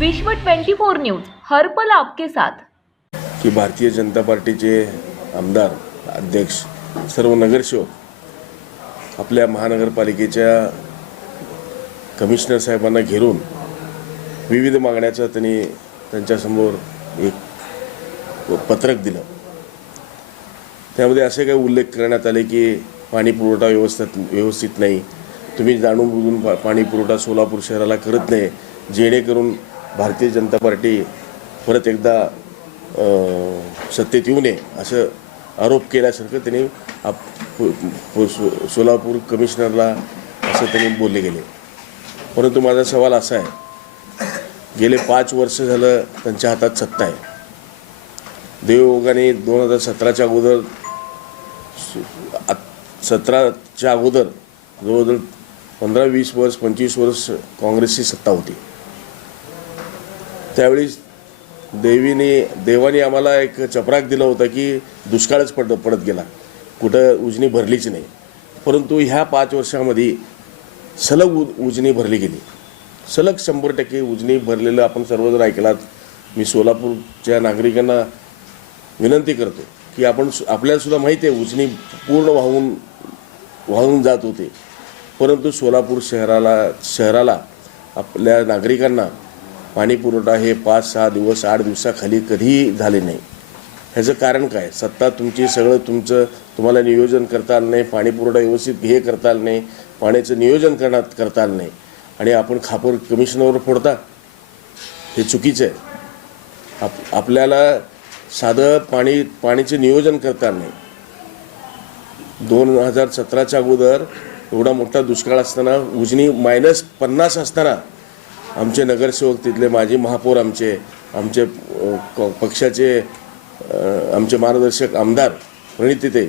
विश्व 24 न्यूज हरपल आपके साथ. की भारतीय जनता पार्टीचे आमदार अध्यक्ष सर्व नगरसेवक आपल्या महानगरपालिकेच्या कमिशनर साहेबांना घेरून विविध मागण्याचं त्यांनी त्यांच्यासमोर एक पत्रक दिलं. त्यामध्ये असे काही उल्लेख करण्यात आले की पाणी पुरवठा व्यवस्थित व्यवस्थित नाही. तुम्ही जाणून बुजून पा पाणी पुरवठा सोलापूर शहराला करत नाही जेणेकरून भारतीय जनता पार्टी परत एकदा सत्तेत येऊ नये असं आरोप केल्यासारखं त्यांनी आप सो- सोलापूर कमिशनरला असं त्यांनी बोलले गेले. परंतु माझा सवाल असा आहे गेले पाच वर्ष झालं त्यांच्या हातात सत्ता आहे. देवयोगाने दोन हजार सतराच्या अगोदर सतराच्या अगोदर जवळजवळ पंधरा वीस वर्ष पंचवीस वर्ष काँग्रेसची सत्ता होती. त्यावेळी देवीने देवाने आम्हाला एक चपराक दिला होता की दुष्काळच पड पडत गेला. कुठं उजनी भरलीच नाही. परंतु ह्या पाच वर्षामध्ये सलग उ उजनी भरली गेली. सलग शंभर टक्के उजनी भरलेलं आपण सर्वजण ऐकलात. मी सोलापूरच्या नागरिकांना विनंती करतो की आपण सु- आपल्याला माहिती आहे उजनी पूर्ण वाहून वाहून जात होते. परंतु सोलापूर शहराला शहराला आपल्या नागरिकांना पाणी पुरवठा हे पाच सहा दिवस आठ दिवसाखाली कधीही झाले नाही. ह्याचं कारण काय? सत्ता तुमची सगळं तुमचं तुम्हाला नियोजन करता आलं नाही पाणी पुरवठा व्यवस्थित हे करता आलं नाही पाण्याचं नियोजन करण्यात करता आलं नाही. आणि आपण खापर कमिशनवर फोडता हे चुकीचं आहे. आप आपल्याला साधं पाणी पाण्याचे नियोजन करता आलं नाही. दोन हजार सतराच्या अगोदर एवढा मोठा दुष्काळ असताना उजनी मायनस पन्नास असताना आमचे नगरसेवक तिथले माजी महापौर आमचे आमचे पक्षाचे आमचे मार्गदर्शक आमदार प्रणितीते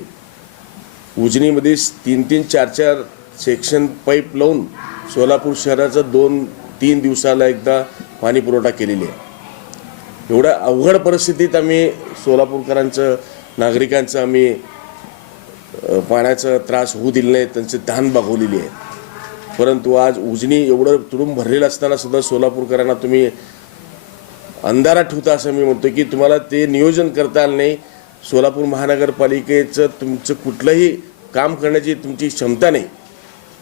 उजनीमध्ये तीन तीन चार चार सेक्शन पाईप लावून सोलापूर शहराचं दोन तीन दिवसाला एकदा पाणी पुरवठा केलेली आहे. एवढ्या अवघड परिस्थितीत आम्ही सोलापूरकरांचं नागरिकांचं आम्ही पाण्याचा त्रास होऊ दिला नाही त्यांची तहान बघवलेली आहे. परंतु आज उजनी एवढं तुडून भरलेलं असताना सुद्धा सोलापूरकरांना तुम्ही अंधारात ठेवता असं मी म्हणतो की तुम्हाला ते नियोजन करता आलं नाही. सोलापूर महानगरपालिकेचं तुमचं कुठलंही काम करण्याची तुमची क्षमता नाही.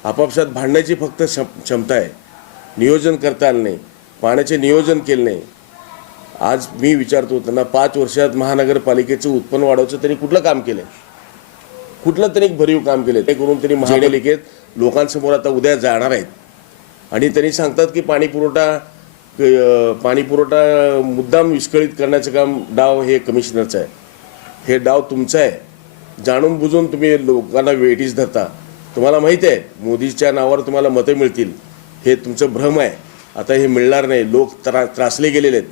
आपापसात भांडण्याची फक्त क्षम क्षमता आहे. नियोजन करता आलं नाही. पाण्याचे नियोजन केलं नाही. आज मी विचारतो त्यांना पाच वर्षात महानगरपालिकेचं उत्पन्न वाढवायचं त्यांनी कुठलं काम केलं आहे कुठलं तरी एक भरीव काम केलं ते करून त्यांनी महापालिकेत लोकांसमोर आता उद्या जाणार आहेत. आणि त्यांनी सांगतात की पाणी पुरवठा पाणी पुरवठा मुद्दाम विस्कळीत करण्याचं काम डाव हे कमिशनरचं आहे. हे डाव तुमचं आहे. जाणून बुजून तुम्ही लोकांना वेटीस धरता. तुम्हाला माहिती आहे मोदीच्या नावावर तुम्हाला मतं मिळतील. हे तुमचं भ्रम आहे. आता हे मिळणार नाही. लोक त्रा त्रासले गेलेले आहेत.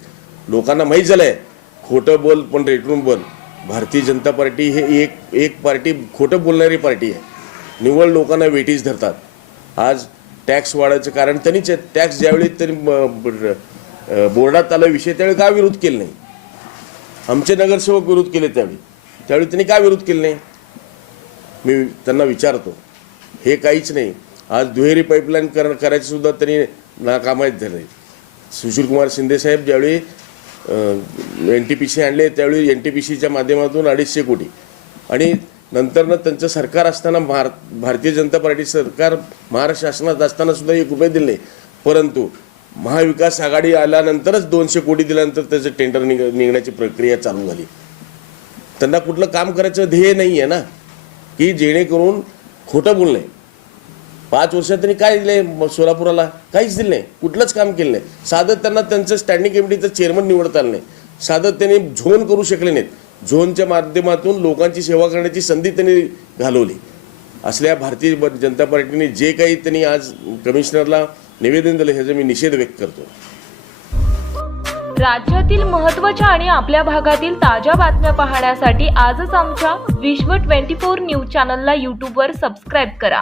लोकांना माहीत झालं आहे खोटं बोल पण रेटून बोल. भारतीय जनता पार्टी हे एक एक पार्टी खोटं बोलणारी पार्टी आहे. निव्वळ लोकांना वेटीज धरतात. आज टॅक्स वाढायचं कारण त्यांनीच टॅक्स ज्यावेळी त्यांनी बोर्डात आला विषय त्यावेळी का विरोध केला नाही? आमचे नगरसेवक विरोध केले त्यावेळी. त्यावेळी त्यांनी का विरोध केले नाही? मी त्यांना विचारतो. हे काहीच नाही. आज दुहेरी पाईपलाईन कर करायचं सुद्धा त्यांनी नाकामायच झालं सुशीलकुमार शिंदे साहेब ज्यावेळी एन टी पी सी आणले त्यावेळी एन टी पी सीच्या माध्यमातून अडीचशे कोटी. आणि नंतरनं त्यांचं सरकार असताना भार भारतीय जनता पार्टी सरकार महाराष्ट्र शासनात असताना सुद्धा एक रुपये दिले नाही. परंतु महाविकास आघाडी आल्यानंतरच दोनशे कोटी दिल्यानंतर त्याचं टेंडर निघ निघण्याची प्रक्रिया चालू झाली. त्यांना कुठलं काम करायचं ध्येय नाही आहे ना? की जेणेकरून खोटं बोलणे पाच वर्षात त्यांनी काय दिले सोलापुराला? काहीच दिलं नाही. कुठलंच काम केलं नाही. साधं त्यांना त्यांचं स्टँडिंग कमिटीचं चेअरमन निवडता आलं नाही. साधं त्यांनी झोन करू शकले नाहीत. झोनच्या माध्यमातून लोकांची सेवा करण्याची संधी त्यांनी घालवली. असल्या भारतीय जनता पार्टीने जे काही त्यांनी आज कमिशनरला निवेदन दिलं ह्याचा मी निषेध व्यक्त करतो. राज्यातील महत्त्वाच्या आणि आपल्या भागातील ताज्या बातम्या पाहण्यासाठी आजच आमच्या विश्व 24 न्यूज चॅनलला यूट्यूबवर सबस्क्राईब करा.